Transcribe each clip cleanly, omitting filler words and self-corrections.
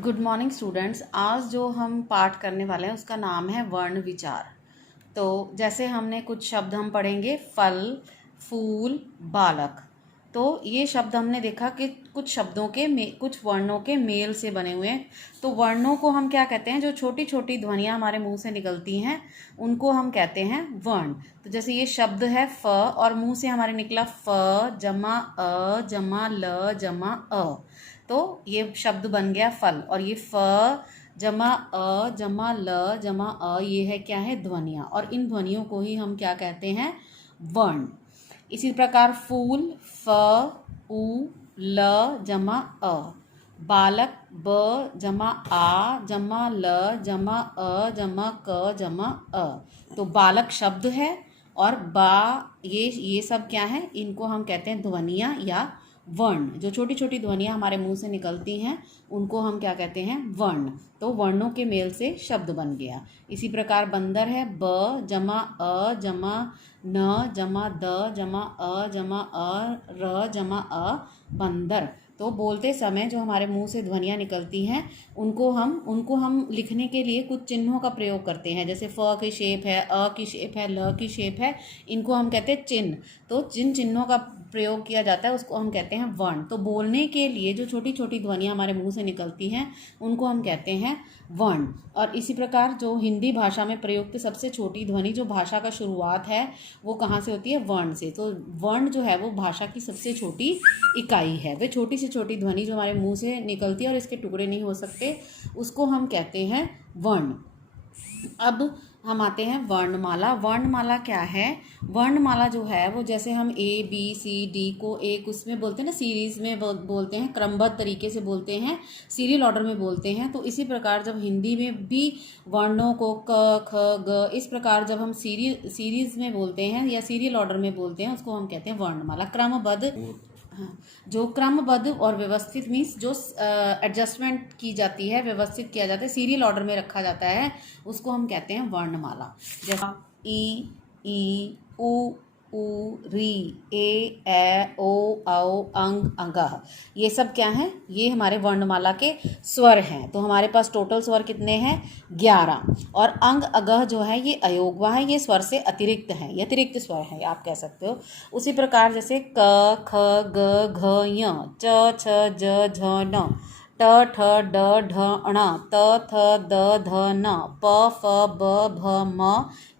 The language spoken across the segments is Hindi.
Good morning students. आज जो हम पाठ करने वाले हैं उसका नाम है वर्ण विचार। तो जैसे हमने कुछ शब्द हम पढ़ेंगे, फल, फूल, बालक। तो ये शब्द हमने देखा कि कुछ शब्दों के कुछ वर्णों के मेल से बने हुए हैं। तो वर्णों को हम क्या कहते हैं? जो छोटी छोटी ध्वनियाँ हमारे मुंह से निकलती हैं उनको हम कहते हैं वर्ण। तो जैसे ये शब्द है फ, और मुंह से हमारे निकला फ जमा अ जमा ल जमा अ, तो ये शब्द बन गया फल। और ये फ जमा अ जमा ल जमा अ, ये है क्या है? ध्वनियाँ। और इन ध्वनियों को ही हम क्या कहते हैं? वर्ण। इसी प्रकार फूल फ उ ल जमा अ, बालक ब जमा आ जमा ल जमा अ जमा क जमा अ। तो बालक शब्द है और बा ये सब क्या है? इनको हम कहते हैं ध्वनियाँ या वर्ण। जो छोटी छोटी ध्वनियाँ हमारे मुंह से निकलती हैं उनको हम क्या कहते हैं? वर्ण। तो वर्णों के मेल से शब्द बन गया। इसी प्रकार बंदर है ब जमा अ जमा न जमा द जमा अ जमा अ र जमा अ, बंदर। तो बोलते समय जो हमारे मुंह से ध्वनियाँ निकलती हैं उनको हम लिखने के लिए कुछ चिन्हों का प्रयोग करते हैं। जैसे फ की शेप है, अ की शेप है, ल की शेप है, इनको हम कहते हैं चिन्ह। तो जिन चिन्हों का प्रयोग किया जाता है उसको हम कहते हैं वर्ण। तो बोलने के लिए जो छोटी छोटी ध्वनियाँ हमारे मुंह से निकलती हैं उनको हम कहते हैं वर्ण। और इसी प्रकार जो हिंदी भाषा में प्रयुक्त सबसे छोटी ध्वनि जो भाषा का शुरुआत है वो कहाँ से होती है? वर्ण से। तो वर्ण जो है वो भाषा की सबसे छोटी इकाई है। वे छोटी से छोटी ध्वनि जो हमारे मुंह से निकलती है और इसके टुकड़े नहीं हो सकते, उसको हम कहते हैं वर्ण। अब हम आते हैं वर्णमाला। वर्णमाला क्या है? वर्णमाला जो है वो जैसे हम ए बी सी डी को एक उसमें बोलते हैं ना, सीरीज़ में बोलते हैं, क्रमबद्ध तरीके से बोलते हैं, सीरियल ऑर्डर में बोलते हैं। तो इसी प्रकार जब हिंदी में भी वर्णों को क ख ग इस प्रकार जब हम सीरीज़ में बोलते हैं या सीरियल ऑर्डर में बोलते हैं उसको हम कहते हैं वर्णमाला। क्रमबद्ध, हाँ, जो क्रमबद्ध और व्यवस्थित मीन्स जो एडजस्टमेंट की जाती है, व्यवस्थित किया जाता है, सीरियल ऑर्डर में रखा जाता है, उसको हम कहते हैं वर्णमाला। जैसे ई उ री ए ओ औ अंग अगह, ये सब क्या हैं? ये हमारे वर्णमाला के स्वर हैं। तो हमारे पास टोटल स्वर कितने हैं? 11। और अंग अगह जो है ये अयोगवा है, ये स्वर से अतिरिक्त है, ये अतिरिक्त स्वर है आप कह सकते हो। उसी प्रकार जैसे क ख ग घ य च छ ज झ न ट ठ ड ढ ण त थ द ध न प फ ब भ म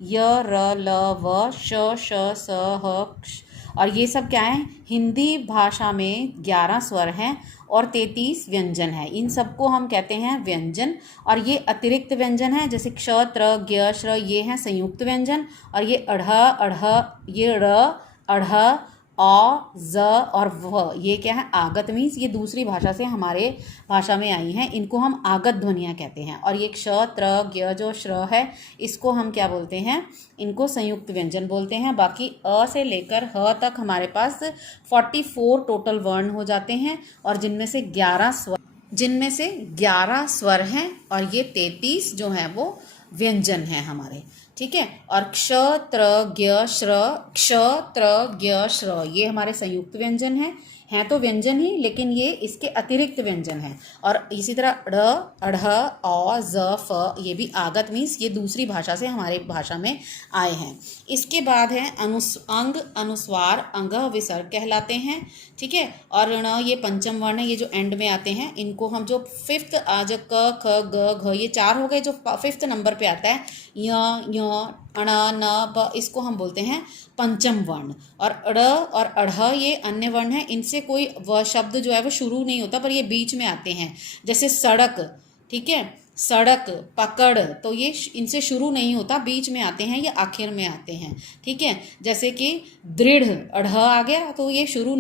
य र ल व श श स ह क्ष। और ये सब क्या है? हिंदी भाषा में 11 स्वर हैं और 33 व्यंजन है। इन सबको हम कहते हैं व्यंजन। और ये अतिरिक्त व्यंजन है, जैसे क्ष त्र ज्ञ श्र, ये हैं संयुक्त व्यंजन। और ये अढ़ अढ़, ये ड़ अढ़ औ ज और व, ये क्या है? आगत मीन्स ये दूसरी भाषा से हमारे भाषा में आई हैं, इनको हम आगत ध्वनियाँ कहते हैं। और ये क्ष त्र ज्ञ जो श्र है इसको हम क्या बोलते हैं? इनको संयुक्त व्यंजन बोलते हैं। बाकी अ से लेकर ह तक हमारे पास 44 टोटल वर्ण हो जाते हैं और जिनमें से 11 स्वर हैं और ये 33 जो हैं वो व्यंजन हैं हमारे। ठीक है। और क्ष त्र ज्ञ श्र ये हमारे संयुक्त व्यंजन हैं तो व्यंजन ही, लेकिन ये इसके अतिरिक्त व्यंजन हैं। और इसी तरह ढ़ अढ़ औ ज फ, ये भी आगत मीन्स ये दूसरी भाषा से हमारे भाषा में आए हैं। इसके बाद है अंग अनुस्वार अंगः विसर्ग कहलाते हैं। ठीक है। और ण ये पंचम वर्ण है, ये जो एंड में आते हैं इनको हम जो फिफ्थ आज क ख ग घ, ये 4 हो गए, जो फिफ्थ नंबर पे आता है य अण न प, इसको हम बोलते हैं पंचम वर्ण। और ड़ और अढ़ ये अन्य वर्ण है, इनसे कोई वह शब्द जो है वो शुरू नहीं होता पर ये बीच में आते हैं। जैसे सड़क, ठीक है, सड़क, पकड़, तो ये इनसे शुरू नहीं होता, बीच में आते हैं, ये आखिर में आते हैं। ठीक है। जैसे कि दृढ़, अढ़ आ गया तो ये शुरू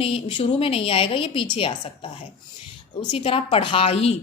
में नहीं आएगा, ये पीछे आ सकता है। उसी तरह पढ़ाई,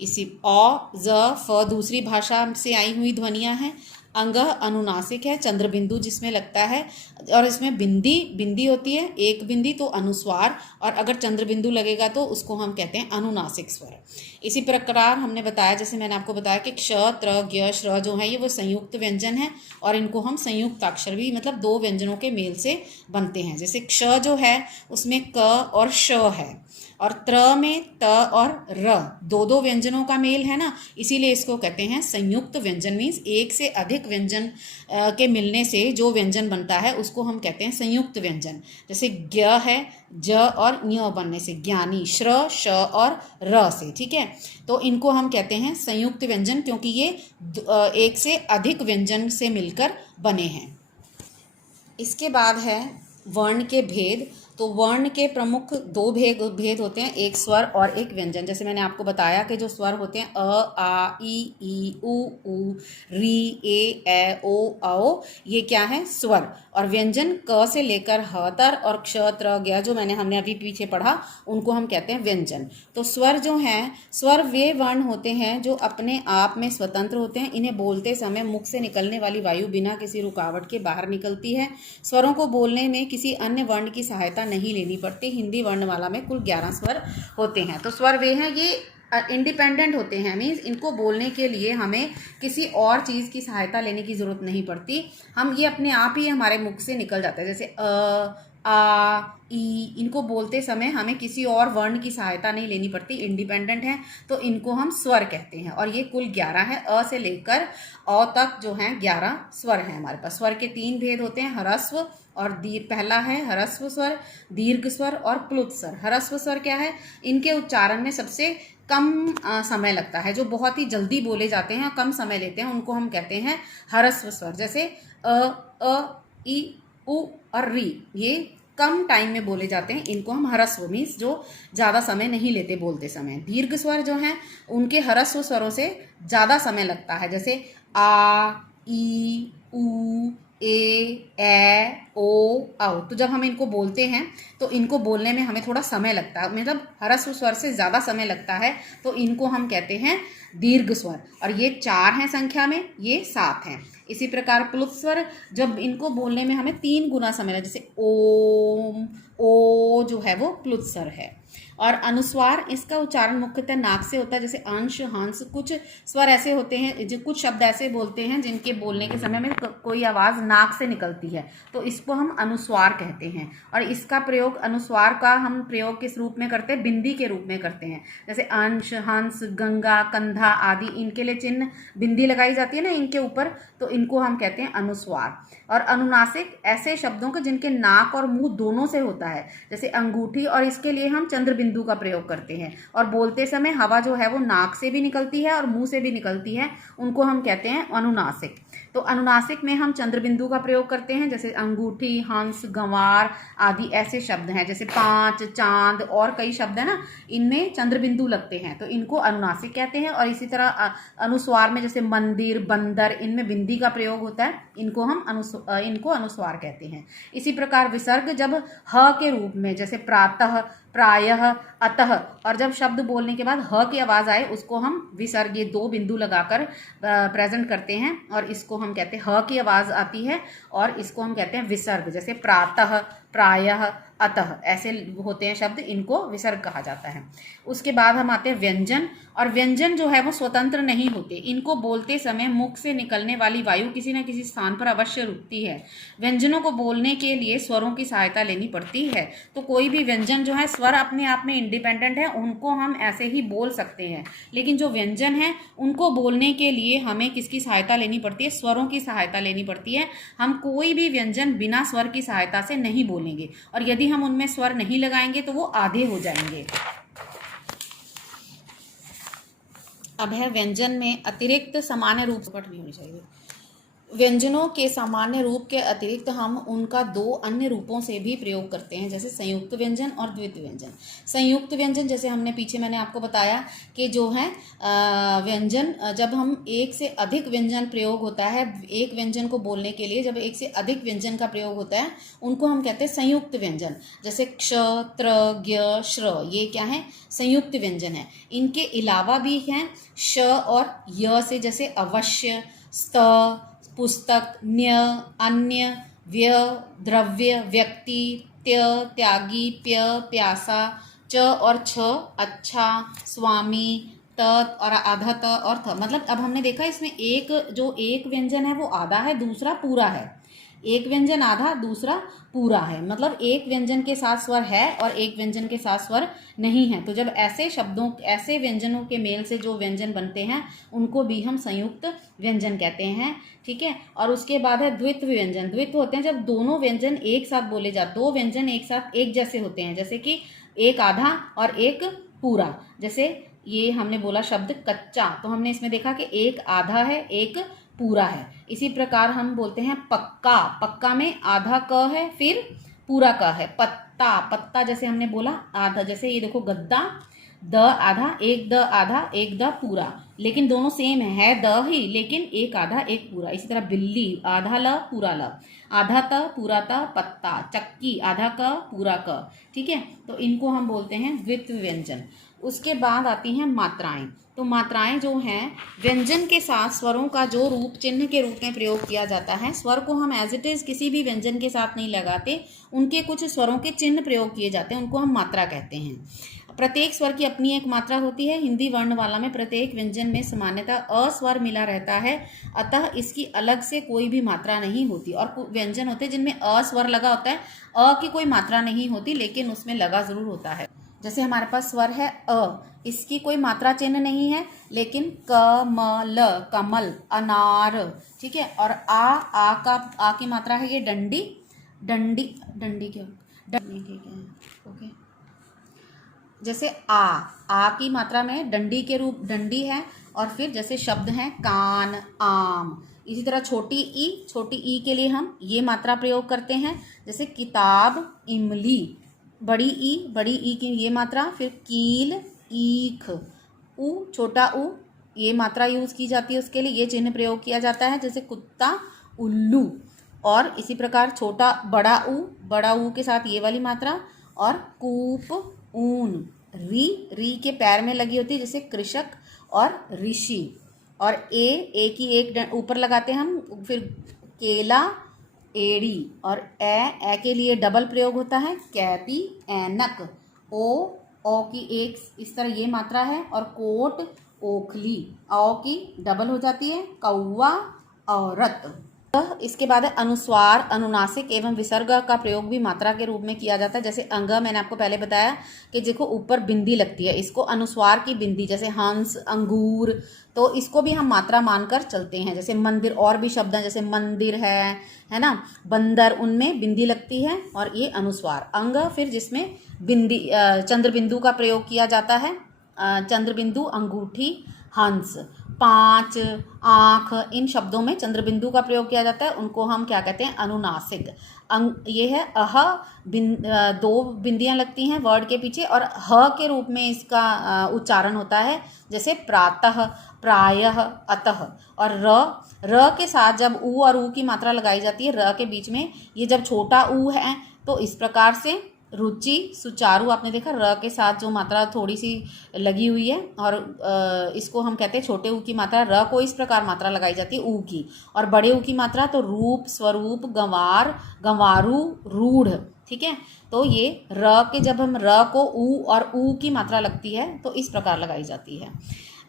इसी औ ज फ दूसरी भाषा से आई हुई ध्वनियाँ हैं। अंगः अनुनासिक है, चंद्र बिंदु जिसमें लगता है, और इसमें बिंदी होती है, एक बिंदी, तो अनुस्वार, और अगर चंद्र बिंदु लगेगा तो उसको हम कहते हैं अनुनासिक स्वर। इसी प्रकार हमने बताया, जैसे मैंने आपको बताया कि क्ष त्र ज्ञ श्र जो है ये वो संयुक्त व्यंजन है और इनको हम संयुक्त अक्षर भी, मतलब 2 व्यंजनों के मेल से बनते हैं। जैसे क्ष जो है उसमें क और श है, और त्र में त और र दो दो व्यंजनों का मेल है ना, इसीलिए इसको कहते हैं संयुक्त व्यंजन। मीन्स एक से अधिक व्यंजन के मिलने से जो व्यंजन बनता है उसको हम कहते हैं संयुक्त व्यंजन। जैसे ज्ञ है, ज और ञ बनने से ज्ञानी, श्र, श और र से, ठीक है। तो इनको हम कहते हैं संयुक्त व्यंजन, क्योंकि ये एक से अधिक व्यंजन से मिलकर बने हैं। इसके बाद है वर्ण के भेद। तो वर्ण के प्रमुख दो भेद होते हैं, एक स्वर और एक व्यंजन। जैसे मैंने आपको बताया कि जो स्वर होते हैं अ, आ, ई, उ, री, ए, ओ, औ, ये क्या है, स्वर। और व्यंजन क से लेकर ह तक और क्ष, त्र, ज्ञ जो हमने अभी पीछे पढ़ा, उनको हम कहते हैं व्यंजन। तो स्वर जो हैं, स्वर वे वर्ण होते हैं जो अपने आप में स्वतंत्र होते हैं। इन्हें बोलते समय मुख से निकलने वाली वायु बिना किसी रुकावट के बाहर निकलती है। स्वरों को बोलने में किसी अन्य वर्ण की सहायता नहीं लेनी पड़ती। हिंदी वर्णमाला में कुल 11 स्वर होते हैं। तो स्वर वे हैं, ये इंडिपेंडेंट होते हैं। मीन्स इनको बोलने के लिए हमें किसी और चीज़ की सहायता लेने की ज़रूरत नहीं पड़ती। हम ये अपने आप ही हमारे मुख से निकल जाता है। जैसे अ, आ, ई, इनको बोलते समय हमें किसी और वर्ण की सहायता नहीं लेनी पड़ती, इंडिपेंडेंट है, तो इनको हम स्वर कहते हैं। और ये कुल 11 है, अ से लेकर औ तक जो हैं 11 स्वर हैं हमारे पास। स्वर के 3 भेद होते हैं, ह्रस्व और पहला है ह्रस्व स्वर, दीर्घ स्वर और प्लुत स्वर। ह्रस्व स्वर क्या है, इनके उच्चारण में सबसे कम समय लगता है, जो बहुत ही जल्दी बोले जाते हैं, कम समय लेते हैं, उनको हम कहते हैं ह्रस्व स्वर। जैसे अ, ई, उ और री, ये कम टाइम में बोले जाते हैं, इनको हम ह्रस्व, मीन्स जो ज़्यादा समय नहीं लेते बोलते समय। दीर्घ स्वर जो हैं उनके ह्रस्व स्वरों से ज़्यादा समय लगता है। जैसे आ, ई, उ, ए, ओ, औ। तो जब हम इनको बोलते हैं तो इनको बोलने में हमें थोड़ा समय लगता है, मतलब ह्रस्व स्वर से ज़्यादा समय लगता है, तो इनको हम कहते हैं दीर्घ स्वर। और ये 4 हैं संख्या में, ये 7 हैं। इसी प्रकार प्लुत स्वर, जब इनको बोलने में हमें 3 गुना समय लगता है, जैसे ओम, ओ जो है वो प्लुत स्वर है। और अनुस्वार, इसका उच्चारण मुख्यतः नाक से होता है। जैसे अंश, हंस, कुछ स्वर ऐसे होते हैं, जो कुछ शब्द ऐसे बोलते हैं जिनके बोलने के समय में कोई आवाज़ नाक से निकलती है, तो इसको हम अनुस्वार कहते हैं। और इसका प्रयोग, अनुस्वार का हम प्रयोग किस रूप में करते हैं, बिंदी के रूप में करते हैं। जैसे अंश, हंस, गंगा, कंधा आदि, इनके लिए चिन्ह बिंदी लगाई जाती है ना इनके ऊपर, तो इनको हम कहते हैं अनुस्वार। और अनुनासिक, ऐसे शब्दों के जिनके नाक और मुंह दोनों से होता है, जैसे अंगूठी, और इसके लिए हम चंद्र बिंदु का प्रयोग करते हैं। और बोलते समय हवा जो है वो नाक से भी निकलती है और मुंह से भी निकलती है, उनको हम कहते हैं अनुनासिक। तो अनुनासिक में हम चंद्र बिंदु का प्रयोग करते हैं, जैसे अंगूठी, हंस, गंवार आदि ऐसे शब्द हैं। जैसे 5, चांद और कई शब्द है ना, इनमें चंद्र बिंदु लगते हैं, तो इनको अनुनासिक कहते हैं। और इसी तरह अनुस्वार में जैसे मंदिर, बंदर, इनमें बिंदी का प्रयोग होता है, इनको हम इनको अनुस्वार कहते हैं। इसी प्रकार विसर्ग, जब ह के रूप में, जैसे प्रातः, प्रायः, अतः, और जब शब्द बोलने के बाद ह की आवाज़ आए, उसको हम विसर्ग, ये 2 बिंदु लगाकर प्रेजेंट करते हैं, और इसको हम कहते हैं, ह की आवाज़ आती है और इसको हम कहते हैं विसर्ग। जैसे प्रातः, प्रायः, अतः, ऐसे होते हैं शब्द, इनको विसर्ग कहा जाता है। उसके बाद हम आते हैं व्यंजन। और व्यंजन जो है वो स्वतंत्र नहीं होते, इनको बोलते समय मुख से निकलने वाली वायु किसी न किसी स्थान पर अवश्य रुकती है। व्यंजनों को बोलने के लिए स्वरों की सहायता लेनी पड़ती है। तो कोई भी व्यंजन जो है, स्वर अपने आप में इंडिपेंडेंट है, उनको हम ऐसे ही बोल सकते हैं, लेकिन जो व्यंजन है उनको बोलने के लिए हमें किसकी सहायता लेनी पड़ती है, स्वरों की सहायता लेनी पड़ती है। हम कोई भी व्यंजन बिना स्वर की सहायता से नहीं बोलेंगे, और यदि हम उनमें स्वर नहीं लगाएंगे तो वो आधे हो जाएंगे। अब है व्यंजन में अतिरिक्त सामान्य रूप पट नहीं होनी चाहिए। व्यंजनों के सामान्य रूप के अतिरिक्त हम उनका 2 अन्य रूपों से भी प्रयोग करते हैं, जैसे संयुक्त व्यंजन और द्वित्व व्यंजन। संयुक्त व्यंजन, जैसे मैंने आपको बताया कि जो है व्यंजन, जब हम एक से अधिक व्यंजन प्रयोग होता है, एक व्यंजन को बोलने के लिए जब एक से अधिक व्यंजन का प्रयोग होता है, उनको हम कहते हैं संयुक्त व्यंजन। जैसे क्ष, त्र, ज्ञ, श्र, ये क्या है, संयुक्त व्यंजन है। इनके अलावा भी हैं श और य से, जैसे अवश्य, स्त, पुस्तक, न्य, अन्य, व्यय, द्रव्य, व्यक्ति, त्य, त्यागी, प्य, प्यासा, च और छ, अच्छा, स्वामी, त और आधा त और थ। मतलब अब हमने देखा इसमें एक व्यंजन है वो आधा है, दूसरा पूरा है। एक व्यंजन आधा, दूसरा पूरा है, मतलब एक व्यंजन के साथ स्वर है और एक व्यंजन के साथ स्वर नहीं है। तो जब ऐसे शब्दों, ऐसे व्यंजनों के मेल से जो व्यंजन बनते हैं उनको भी हम संयुक्त व्यंजन कहते हैं। ठीक है। और उसके बाद है द्वित्व व्यंजन। द्वित्व होते हैं जब दोनों व्यंजन एक साथ बोले जाते, दो व्यंजन एक साथ एक जैसे होते हैं, जैसे कि एक आधा और एक पूरा। जैसे ये हमने बोला शब्द कच्चा, तो हमने इसमें देखा कि एक आधा है, एक पूरा है। इसी प्रकार हम बोलते हैं पक्का, पक्का में आधा क है, फिर पूरा क है। पत्ता, पत्ता जैसे हमने बोला आधा, जैसे ये देखो गद्दा, द आधा, एक द आधा, एक द पूरा, लेकिन दोनों सेम है द ही, लेकिन एक आधा एक पूरा। इसी तरह बिल्ली, आधा ल पूरा ल, आधा त पूरा त, पत्ता। चक्की, आधा क पूरा क। ठीक है। तो इनको हम बोलते हैं द्वित्व व्यंजन। उसके बाद आती हैं मात्राएं। तो मात्राएं जो हैं व्यंजन के साथ स्वरों का जो रूप चिन्ह के रूप में प्रयोग किया जाता है, स्वर को हम एज इट इज किसी भी व्यंजन के साथ नहीं लगाते, उनके कुछ स्वरों के चिन्ह प्रयोग किए जाते हैं, उनको हम मात्रा कहते हैं। प्रत्येक स्वर की अपनी एक मात्रा होती है। हिंदी वर्णमाला में प्रत्येक व्यंजन में सामान्यतः अ स्वर मिला रहता है, अतः इसकी अलग से कोई भी मात्रा नहीं होती। और व्यंजन होते हैं जिनमें अ स्वर लगा होता है, अ की कोई मात्रा नहीं होती, लेकिन उसमें लगा जरूर होता है। जैसे हमारे पास स्वर है अ, इसकी कोई मात्रा चिन्ह नहीं है, लेकिन क म ल कमल, अनार। ठीक है। और आ का आ की मात्रा है ये डंडी, डंडी, डंडी क्यों, डंडी ठीक है। ओके। जैसे आ की मात्रा में डंडी के रूप, डंडी है। और फिर जैसे शब्द हैं कान, आम। इसी तरह छोटी ई के लिए हम ये मात्रा प्रयोग करते हैं, जैसे किताब, इमली। बड़ी ई की ये मात्रा, फिर कील, ईख। ऊ, छोटा ऊ, ये मात्रा यूज की जाती है, उसके लिए ये चिन्ह प्रयोग किया जाता है, जैसे कुत्ता, उल्लू। और इसी प्रकार छोटा बड़ा ऊ के साथ ये वाली मात्रा। और कूप, ऊन। री के पैर में लगी होती है, जैसे कृषक और ऋषि। और ए की एक ऊपर लगाते हम, फिर केला, एड़ी। और ए के लिए डबल प्रयोग होता है, कैपी, ऐनक। ओ की एक इस तरह ये मात्रा है। और कोट, ओखली। औ की डबल हो जाती है, कौवा, औरत। इसके बाद है अनुस्वार, अनुनासिक एवं विसर्ग का प्रयोग भी मात्रा के रूप में किया जाता है। जैसे अंग, मैंने आपको पहले बताया कि देखो ऊपर बिंदी लगती है, इसको अनुस्वार की बिंदी, जैसे हंस, अंगूर, तो इसको भी हम मात्रा मानकर चलते हैं। जैसे मंदिर, और भी शब्द हैं जैसे मंदिर है ना, बंदर, उनमें बिंदी लगती है और ये अनुस्वार। अंग फिर जिसमें बिंदी, चंद्र बिंदु का प्रयोग किया जाता है, चंद्र बिंदु, अंगूठी, हंस। पाँच, आँख, इन शब्दों में चंद्र बिंदु का प्रयोग किया जाता है, उनको हम क्या कहते हैं, अनुनासिक। ये है अह, दो बिंदियां लगती हैं वर्ड के पीछे, और ह के रूप में इसका उच्चारण होता है, जैसे प्रातः, प्रायः, अतः। और र के साथ जब ऊ और ऊ की मात्रा लगाई जाती है, र के बीच में, ये जब छोटा ऊ है तो इस प्रकार से रुचि, सुचारू। आपने देखा र के साथ जो मात्रा थोड़ी सी लगी हुई है, और इसको हम कहते हैं छोटे ऊ की मात्रा। र को इस प्रकार मात्रा लगाई जाती है ऊ की। और बड़े ऊ की मात्रा तो रूप, स्वरूप, गंवार, गंवारू, रूढ़। ठीक है। तो ये र के जब हम र को ऊ और ऊ की मात्रा लगती है तो इस प्रकार लगाई जाती है।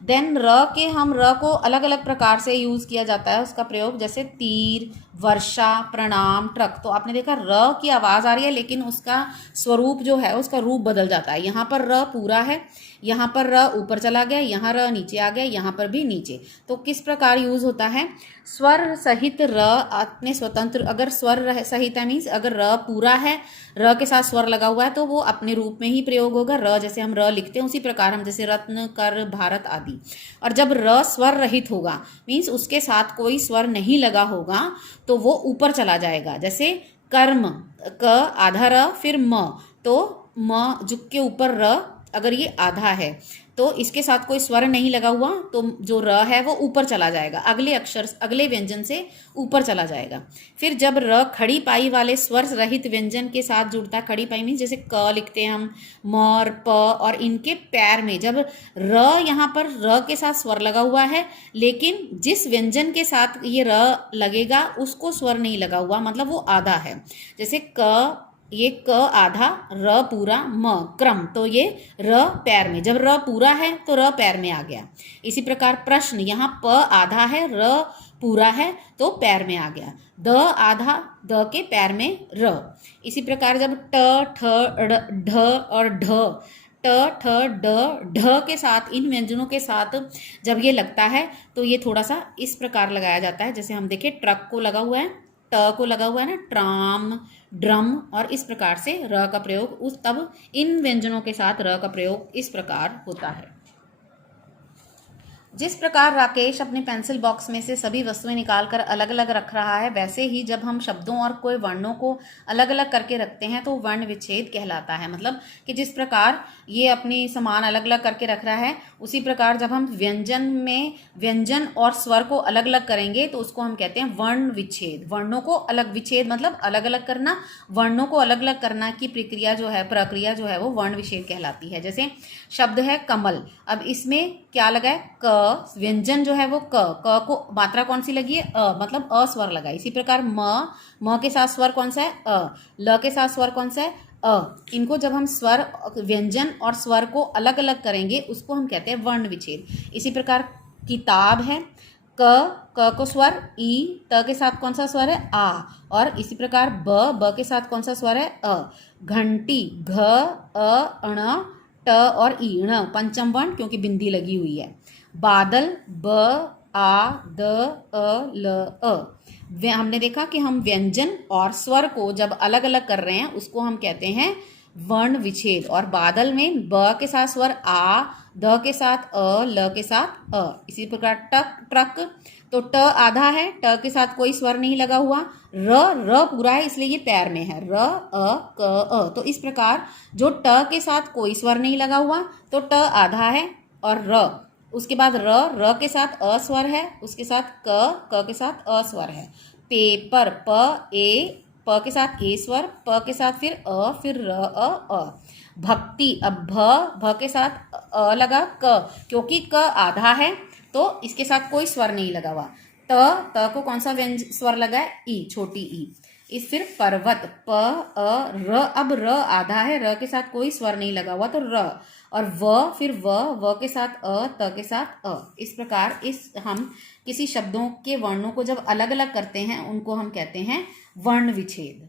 देन र को अलग अलग प्रकार से यूज किया जाता है, उसका प्रयोग, जैसे तीर, वर्षा, प्रणाम, ट्रक। तो आपने देखा र की आवाज आ रही है, लेकिन उसका स्वरूप जो है, उसका रूप बदल जाता है। यहाँ पर र पूरा है, यहाँ पर र ऊपर चला गया, यहाँ र नीचे आ गया, यहाँ पर भी नीचे। तो किस प्रकार यूज होता है, स्वर सहित र अपने स्वतंत्र, अगर स्वर सहित है मीन्स अगर र पूरा है, र के साथ स्वर लगा हुआ है, तो वो अपने रूप में ही प्रयोग होगा। र जैसे हम र लिखते हैं उसी प्रकार हम, जैसे रत्न, कर, भारत आदि। और जब र स्वर रहित होगा मीन्स उसके साथ कोई स्वर नहीं लगा होगा, तो वो ऊपर चला जाएगा। जैसे कर्म, क आधा र, फिर म, तो म जुग के ऊपर र, अगर ये आधा है तो इसके साथ कोई स्वर नहीं लगा हुआ, तो जो र है वो ऊपर चला जाएगा, अगले अक्षर, अगले व्यंजन से ऊपर चला जाएगा। फिर जब र खड़ी पाई वाले स्वर रहित व्यंजन के साथ जुड़ता है, खड़ी पाई मीन्स जैसे क लिखते हैं हम, म और प, और इनके पैर में जब र, यहाँ पर र के साथ स्वर लगा हुआ है, लेकिन जिस व्यंजन के साथ ये र लगेगा उसको स्वर नहीं लगा हुआ, मतलब वो आधा है। जैसे क, ये क आधा र पूरा म क्रम, तो ये र पैर में, जब र पूरा है तो र पैर में आ गया। इसी प्रकार प्रश्न, यहाँ प आधा है र पूरा है तो पैर में आ गया, द आधा द के पैर में र। इसी प्रकार जब ट ठ ढ और ढ, ट ठ ड ढ के साथ, इन व्यंजनों के साथ जब ये लगता है तो ये थोड़ा सा इस प्रकार लगाया जाता है। जैसे हम देखें ट्रक को लगा हुआ है, ट को लगा हुआ है ना, ट्राम, ड्रम, और इस प्रकार से र का प्रयोग उस तब इन व्यंजनों के साथ र का प्रयोग इस प्रकार होता है। जिस प्रकार राकेश अपने पेंसिल बॉक्स में से सभी वस्तुएं निकालकर अलग अलग रख रहा है, वैसे ही जब हम शब्दों और कोई वर्णों को अलग अलग करके रखते हैं तो वर्ण विच्छेद कहलाता है। मतलब कि जिस प्रकार ये अपनी सामान अलग अलग करके रख रहा है, उसी प्रकार जब हम व्यंजन में व्यंजन और स्वर को अलग अलग करेंगे तो उसको हम कहते हैं वर्ण विच्छेद। वर्णों को अलग, विच्छेद मतलब अलग अलग करना, वर्णों को अलग अलग करना की प्रक्रिया जो है वो वर्ण विच्छेद कहलाती है। जैसे शब्द है कमल, अब इसमें क्या लगा है, क, व्यंजन जो है वो क को मात्रा कौन सी लगी है, मतलब अ स्वर लगा। इसी प्रकार म के साथ स्वर कौन सा है, ल के साथ स्वर कौन सा है, इनको जब हम स्वर, व्यंजन और स्वर को अलग अलग करेंगे उसको हम कहते हैं वर्ण विच्छेद। इसी प्रकार किताब है, क को स्वर ई, त के साथ कौन सा स्वर है, आ, और इसी प्रकार ब के साथ कौन सा स्वर है, अ। घंटी, घ अ अण ट और ई, ण पंचम वर्ण क्योंकि बिंदी लगी हुई है। बादल, ब आ द अ ल अ। हमने देखा कि हम व्यंजन और स्वर को जब अलग अलग कर रहे हैं उसको हम कहते हैं वर्ण विच्छेद। और बादल में ब के साथ स्वर आ, द के साथ अ, ल के साथ अ। इसी प्रकार ट्रक, तो ट आधा है, ट के साथ कोई स्वर नहीं लगा हुआ, र पूरा है इसलिए ये पैर में है, र अ क अ। तो इस प्रकार जो ट के साथ कोई स्वर नहीं लगा हुआ तो ट आधा है, और र, उसके बाद र के साथ अ स्वर है, उसके साथ क के साथ अ स्वर है। पेपर, प के साथ ए स्वर, प के साथ फिर अ, फिर र अ। भक्ति, अब भ के साथ लगा क, क्योंकि क आधा है तो इसके साथ कोई स्वर नहीं लगा हुआ। त को कौन सा व्यंज स्वर लगा है, ई, छोटी ई। इस फिर पर्वत, प अ र, अब र आधा है, र के साथ कोई स्वर नहीं लगा हुआ तो र, और फिर व के साथ अ, त के साथ अ। इस प्रकार हम किसी शब्दों के वर्णों को जब अलग अलग करते हैं उनको हम कहते हैं वर्ण विच्छेद।